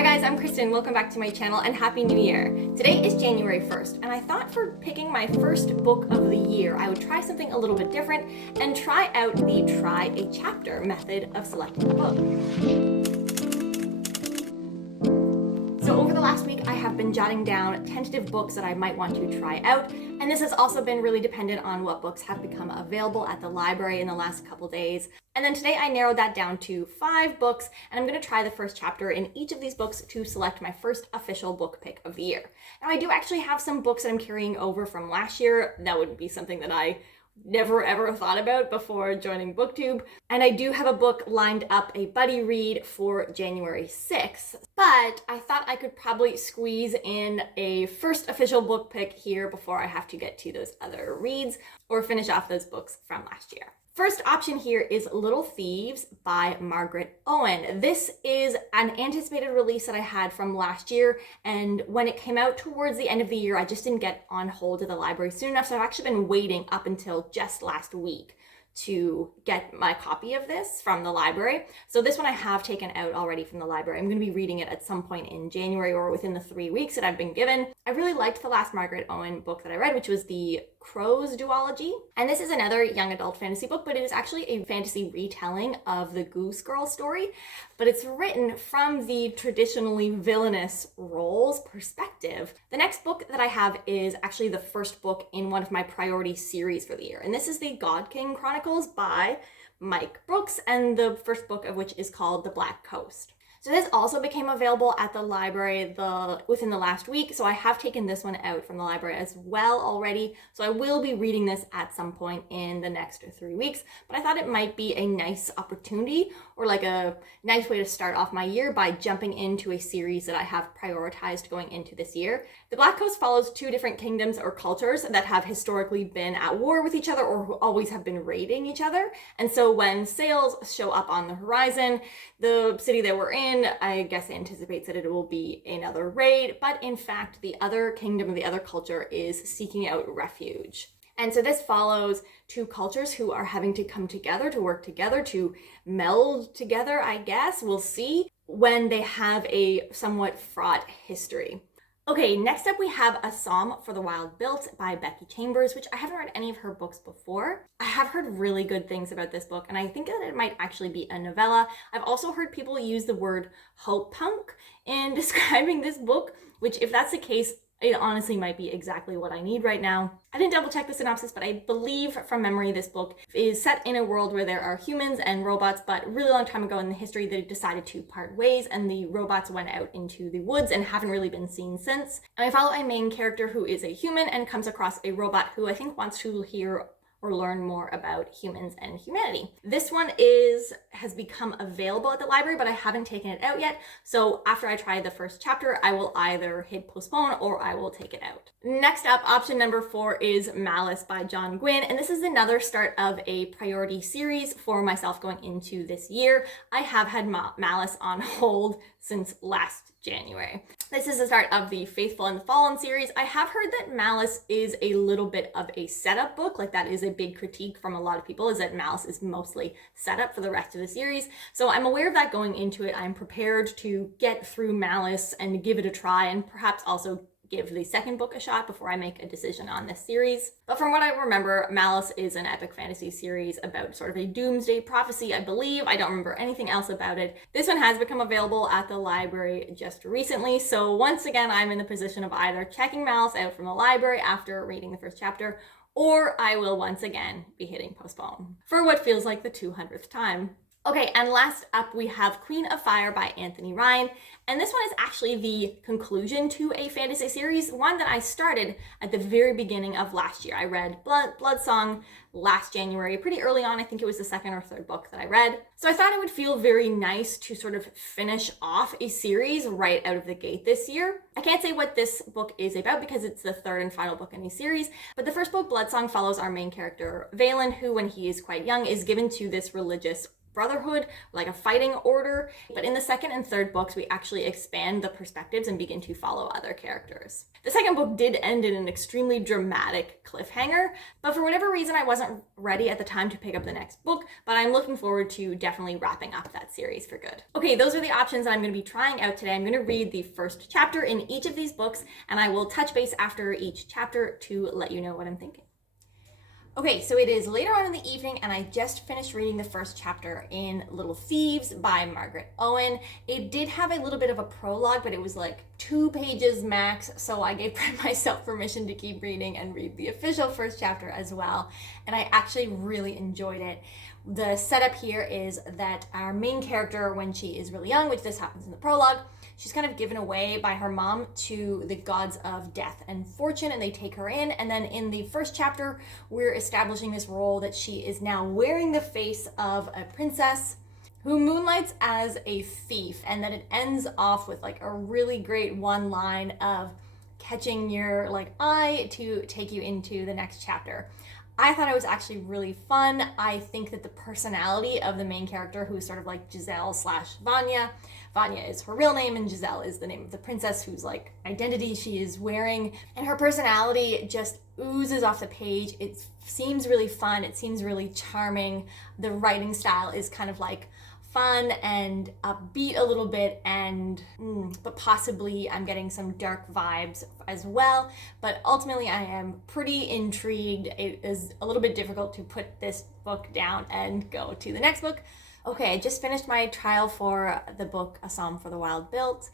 Hi guys, I'm Kristen. Welcome back to my channel and Happy New Year. Today is January 1st and I thought for picking my first book of the year, I would try something a little bit different and try out the try a chapter method of selecting a book. So over the last week, I have been jotting down tentative books that I might want to try out, and this has also been really dependent on what books have become available at the library in the last couple days. And then today I narrowed that down to 5 books, and I'm going to try the first chapter in each of these books to select my first official book pick of the year. Now I do actually have some books that I'm carrying over from last year. That wouldn't be something that I never ever thought about before joining BookTube. And I do have a book lined up, a buddy read for January 6th, but I thought I could probably squeeze in a first official book pick here before I have to get to those other reads or finish off those books from last year. First option here is Little Thieves by Margaret Owen. This is an anticipated release that I had from last year, and when it came out towards the end of the year, I just didn't get on hold at the library soon enough, so I've actually been waiting up until just last week to get my copy of this from the library. So this one I have taken out already from the library. I'm going to be reading it at some point in January or within the 3 weeks that I've been given. I really liked the last Margaret Owen book that I read, which was the Crows duology. And this is another young adult fantasy book, but it is actually a fantasy retelling of the Goose Girl story, but it's written from the traditionally villainous roles perspective. The next book that I have is actually the first book in one of my priority series for the year, and this is the God King Chronicles by Mike Brooks, and the first book of which is called The Black Coast. So this also became available at the library within the last week, so I have taken this one out from the library as well already. So I will be reading this at some point in the next 3 weeks, but I thought it might be a nice opportunity or like a nice way to start off my year by jumping into a series that I have prioritized going into this year. The Black Coast follows 2 different kingdoms or cultures that have historically been at war with each other or who always have been raiding each other. And so when sails show up on the horizon, the city that we're in, I guess, anticipates that it will be another raid, but in fact, the other kingdom or the other culture is seeking out refuge. And so this follows 2 cultures who are having to come together, to work together, to meld together, I guess. We'll see when they have a somewhat fraught history. Okay, next up we have A Psalm for the Wild Built by Becky Chambers, which I haven't read any of her books before. I have heard really good things about this book, and I think that it might actually be a novella. I've also heard people use the word hope punk in describing this book, which, if that's the case, it honestly might be exactly what I need right now. I didn't double check the synopsis, but I believe from memory this book is set in a world where there are humans and robots, but a really long time ago in the history they decided to part ways and the robots went out into the woods and haven't really been seen since. And I follow a main character who is a human and comes across a robot who I think wants to hear or learn more about humans and humanity. This one has become available at the library, but I haven't taken it out yet. So after I try the first chapter, I will either hit postpone or I will take it out. Next up, option number 4 is Malice by Gwynne, and this is another start of a priority series for myself going into this year. I have had Malice on hold since last January. This is the start of the Faithful and the Fallen series. I have heard that Malice is a little bit of a setup book. Like, that is a big critique from a lot of people, is that Malice is mostly set up for the rest of the series. So I'm aware of that going into it. I'm prepared to get through Malice and give it a try, and perhaps also give the second book a shot before I make a decision on this series. But from what I remember, Malice is an epic fantasy series about sort of a doomsday prophecy, I believe. I don't remember anything else about it. This one has become available at the library just recently, so once again, I'm in the position of either checking Malice out from the library after reading the first chapter, or I will once again be hitting postpone for what feels like the 200th time. Okay, and last up we have Queen of Fire by Anthony Ryan, and this one is actually the conclusion to a fantasy series, one that I started at the very beginning of last year. I read Blood Song last January, pretty early on. I think it was the 2nd or 3rd book that I read. So I thought it would feel very nice to sort of finish off a series right out of the gate this year. I can't say what this book is about because it's the 3rd and final book in a series, but the first book, Blood Song, follows our main character, Valen, who when he is quite young is given to this religious brotherhood, like a fighting order. But in the second and third books, we actually expand the perspectives and begin to follow other characters. The second book did end in an extremely dramatic cliffhanger, but for whatever reason, I wasn't ready at the time to pick up the next book, but I'm looking forward to definitely wrapping up that series for good. Okay, those are the options that I'm going to be trying out today. I'm going to read the first chapter in each of these books, and I will touch base after each chapter to let you know what I'm thinking. Okay, so it is later on in the evening, and I just finished reading the first chapter in Little Thieves by Margaret Owen. It did have a little bit of a prologue, but it was like 2 pages max, so I gave myself permission to keep reading and read the official first chapter as well, and I actually really enjoyed it. The setup here is that our main character, when she is really young, which this happens in the prologue, she's kind of given away by her mom to the gods of death and fortune, and they take her in. And then in the first chapter, we're establishing this role that she is now wearing the face of a princess who moonlights as a thief. And then it ends off with like a really great one line of catching your like eye to take you into the next chapter. I thought it was actually really fun. I think that the personality of the main character, who is sort of like Giselle / Vanya is her real name and Giselle is the name of the princess whose like identity she is wearing, and her personality just oozes off the page. It seems really fun. It seems really charming. The writing style is kind of like fun and upbeat a little bit, and but possibly I'm getting some dark vibes as well. But ultimately I am pretty intrigued. It is a little bit difficult to put this book down and go to the next book. Okay, I just finished my trial for the book A Psalm for the Wild Built.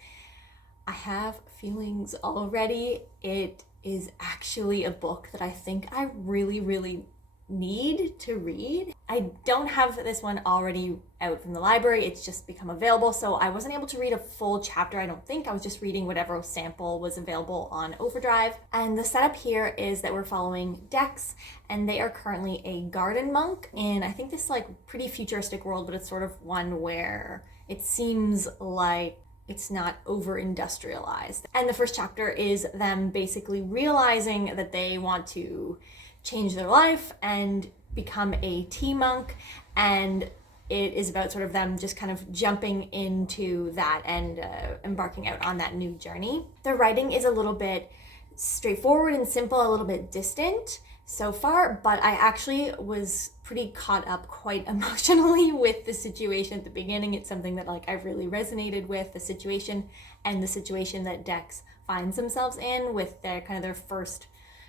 I have feelings already. It is actually a book that I think I really need to read. I don't have this one already out from the library. It's just become available, so I wasn't able to read a full chapter, I don't think. I was just reading whatever sample was available on Overdrive. And the setup here is that we're following Dex, and they are currently a garden monk in, I think, this like pretty futuristic world, but it's sort of one where it seems like it's not over-industrialized. And the first chapter is them basically realizing that they want to change their life and become a tea monk, and it is about sort of them just kind of jumping into that and embarking out on that new journey. The writing is a little bit straightforward and simple, a little bit distant so far, but I actually was pretty caught up quite emotionally with the situation at the beginning. It's something that like I really resonated with, the situation and the situation that Dex finds themselves in with their kind of their first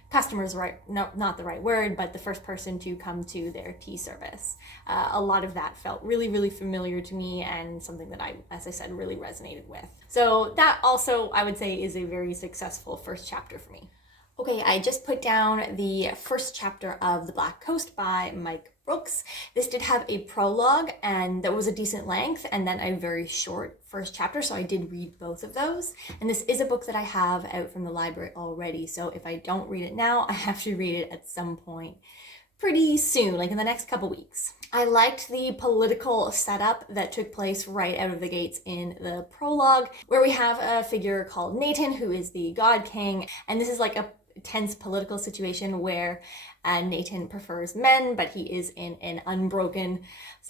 customers, right? No, not the right word, but the first person to come to their tea service. A lot of that felt really familiar to me, and something that I, as I said, really resonated with. So that also, I would say, is a very successful first chapter for me. Okay, I just put down the first chapter of The Black Coast by Mike Brooks. This did have a prologue, and that was a decent length, and then a very short first chapter, so I did read both of those. And this is a book that I have out from the library already, so if I don't read it now, I have to read it at some point pretty soon, like in the next couple weeks. I liked the political setup that took place right out of the gates in the prologue, where we have a figure called Nathan, who is the God King, and this is like a tense political situation where Nathan prefers men, but he is in an unbroken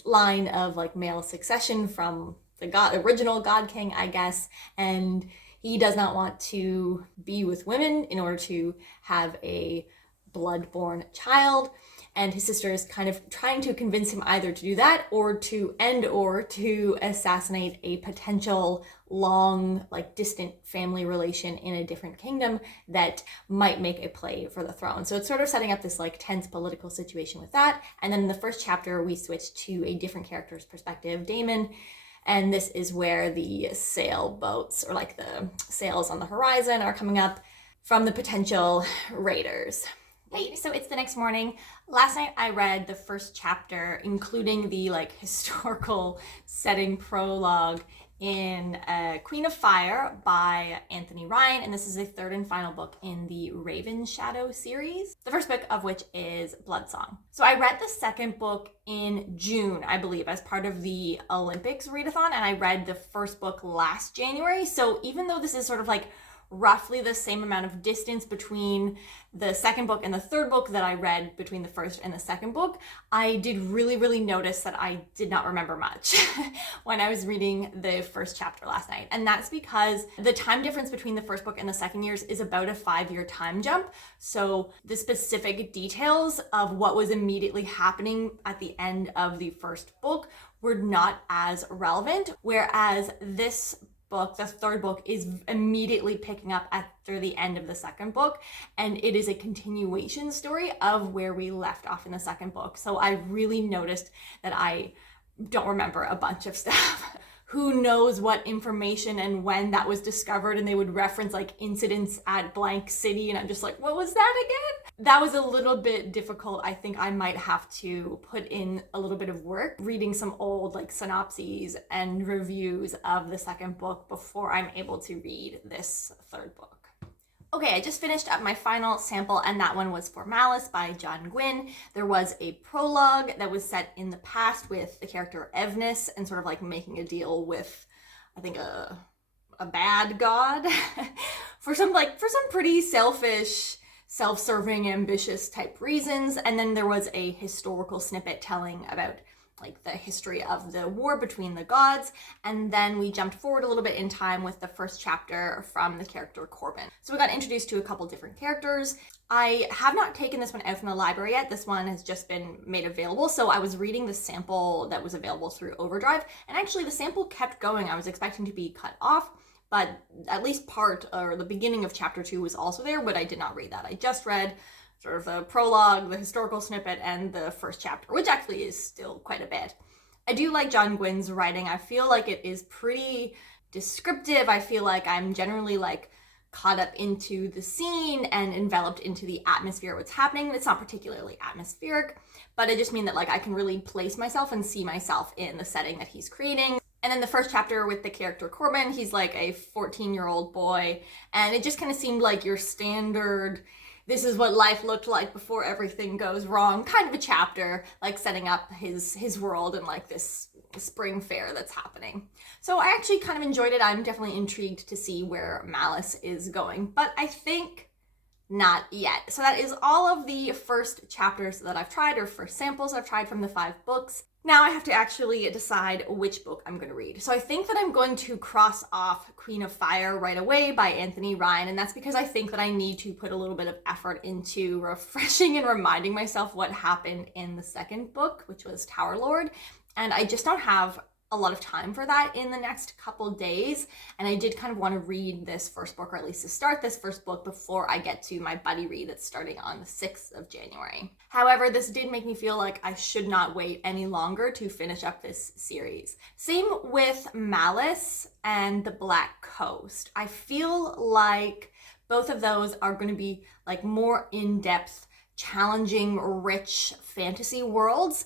line of like male succession from the original God King, I guess, and he does not want to be with women in order to have a blood-born child. And his sister is kind of trying to convince him either to do that or to assassinate a potential long, like distant family relation in a different kingdom that might make a play for the throne. So it's sort of setting up this like tense political situation with that. And then in the first chapter, we switch to a different character's perspective, Damon. And this is where the sailboats, or like the sails on the horizon, are coming up from the potential raiders. Hey, so it's the next morning. Last night I read the first chapter, including the like historical setting prologue, in Queen of Fire by Anthony Ryan, and this is the third and final book in the Raven Shadow series, the first book of which is Bloodsong. So I read the second book in June, I believe, as part of the Olympics readathon, and I read the first book last January. So even though this is sort of like roughly the same amount of distance between the second book and the third book that I read between the first and the second book, I did really notice that I did not remember much when I was reading the first chapter last night. And that's because the time difference between the first book and the second years is about a 5-year time jump. So the specific details of what was immediately happening at the end of the first book were not as relevant, whereas this book, the third book, is immediately picking up after the end of the second book, and it is a continuation story of where we left off in the second book. So I really noticed that I don't remember a bunch of stuff. Who knows what information and when that was discovered, and they would reference like incidents at blank city, and I'm just like, what was that again? That was a little bit difficult. I think I might have to put in a little bit of work reading some old like synopses and reviews of the second book before I'm able to read this third book. Okay, I just finished up my final sample, and that one was for Malice by Gwynne. There was a prologue that was set in the past with the character Evness and sort of like making a deal with, I think, a bad god for some pretty selfish, self-serving, ambitious type reasons. And then there was a historical snippet telling about like the history of the war between the gods, and then we jumped forward a little bit in time with the first chapter from the character Corbin. So we got introduced to a couple different characters. I have not taken this one out from the library yet. This one has just been made available, so I was reading the sample that was available through Overdrive, and actually the sample kept going. I was expecting to be cut off, but at least part or the beginning of chapter 2 was also there, but I did not read that. I just read sort of the prologue, the historical snippet, and the first chapter, which actually is still quite a bit. I do like Gwynne's writing. I feel like it is pretty descriptive. I feel like I'm generally like caught up into the scene and enveloped into the atmosphere of what's happening. It's not particularly atmospheric, but I just mean that like I can really place myself and see myself in the setting that he's creating. And then the first chapter with the character Corbin, he's like a 14-year-old boy, and it just kind of seemed like your standard, this is what life looked like before everything goes wrong kind of a chapter, like setting up his world and like this spring fair that's happening. So I actually kind of enjoyed it. I'm definitely intrigued to see where Malice is going, but I think not yet. So that is all of the first chapters that I've tried, or first samples I've tried from the 5 books. Now I have to actually decide which book I'm going to read. So I think that I'm going to cross off Queen of Fire right away by Anthony Ryan, and that's because I think that I need to put a little bit of effort into refreshing and reminding myself what happened in the second book, which was Tower Lord, and I just don't have a lot of time for that in the next couple days, and I did kind of want to read this first book, or at least to start this first book, before I get to my buddy read that's starting on the 6th of January. However, this did make me feel like I should not wait any longer to finish up this series. Same with Malice and the Black Coast. I feel like both of those are going to be like more in-depth, challenging, rich fantasy worlds.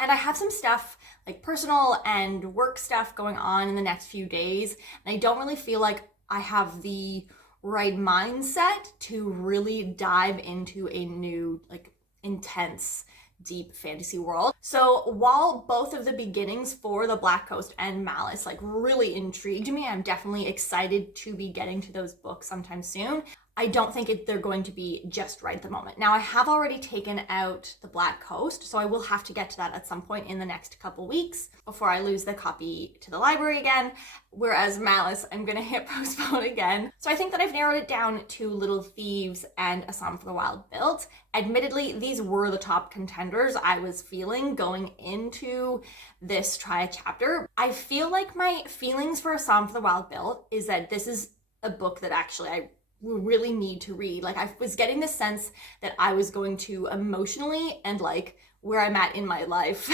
And I have some stuff, like personal and work stuff going on in the next few days, and I don't really feel like I have the right mindset to really dive into a new, like, intense, deep fantasy world. So while both of the beginnings for the Black Coast and Malice like really intrigued me, I'm definitely excited to be getting to those books sometime soon, I don't think they're going to be just right at the moment. Now, I have already taken out the Black Coast, so I will have to get to that at some point in the next couple weeks before I lose the copy to the library again, whereas Malice, I'm gonna hit postpone again. So I think that I've narrowed it down to Little Thieves and A Psalm for the Wild Built. Admittedly, these were the top contenders I was feeling going into this try a chapter. I feel like my feelings for A Psalm for the Wild Built is that this is a book that actually I really need to read. Like, I was getting the sense that I was going to emotionally and like where I'm at in my life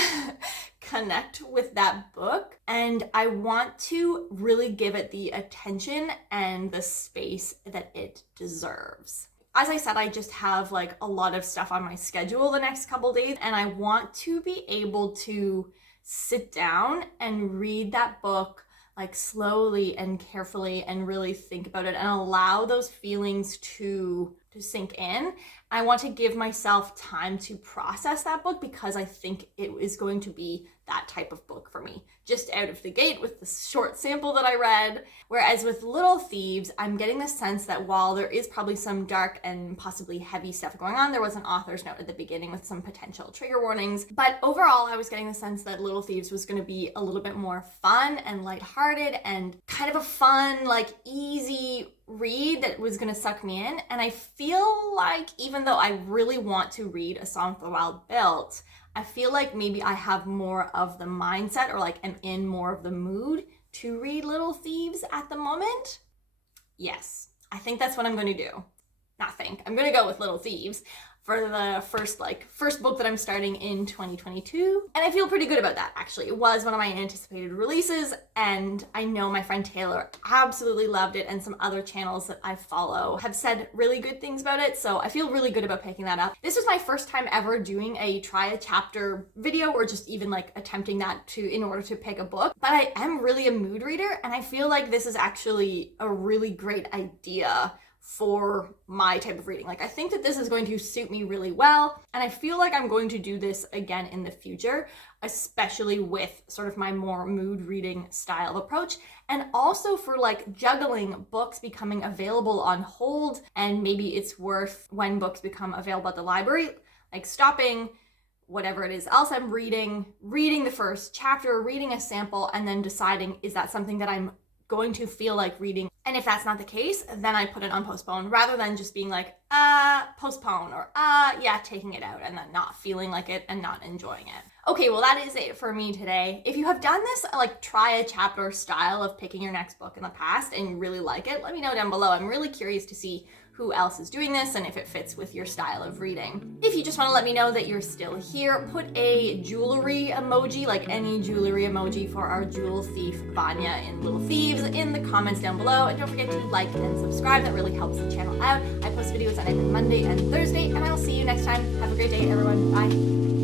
connect with that book, and I want to really give it the attention and the space that it deserves. As I said, I just have like a lot of stuff on my schedule the next couple days, and I want to be able to sit down and read that book like slowly and carefully and really think about it and allow those feelings to to sink in. I want to give myself time to process that book because I think it is going to be that type of book for me, just out of the gate with the short sample that I read. Whereas with Little Thieves, I'm getting the sense that while there is probably some dark and possibly heavy stuff going on, there was an author's note at the beginning with some potential trigger warnings. But overall, I was getting the sense that Little Thieves was going to be a little bit more fun and lighthearted and kind of a fun, like easy read that was going to suck me in. And I feel like even though I really want to read A Song for the Wild Built, I feel like maybe I have more of the mindset or like am in more of the mood to read Little Thieves at the moment. Yes, I think that's what I'm going to do. I'm going to go with Little Thieves for the first book that I'm starting in 2022. And I feel pretty good about that, actually. It was one of my anticipated releases, and I know my friend Taylor absolutely loved it, and some other channels that I follow have said really good things about it, so I feel really good about picking that up. This was my first time ever doing a try a chapter video, or just even like attempting that in order to pick a book, but I am really a mood reader, and I feel like this is actually a really great idea for my type of reading. Like, I think that this is going to suit me really well, and I feel like I'm going to do this again in the future, especially with sort of my more mood reading style approach, and also for like juggling books becoming available on hold, and maybe it's worth, when books become available at the library, like stopping whatever it is else I'm reading the first chapter, reading a sample, and then deciding, is that something that I'm going to feel like reading? And if that's not the case, then I put it on postpone, rather than just being like, postpone, or yeah, taking it out and then not feeling like it and not enjoying it. Okay, well, that is it for me today. If you have done this like try a chapter style of picking your next book in the past and you really like it, let me know down below. I'm really curious to see who else is doing this and if it fits with your style of reading. If you just want to let me know that you're still here, put a jewelry emoji, like any jewelry emoji for our jewel thief Vanya in Little Thieves, in the comments down below. And don't forget to like and subscribe. That really helps the channel out. I post videos on every Monday and Thursday, and I will see you next time. Have a great day, everyone. Bye.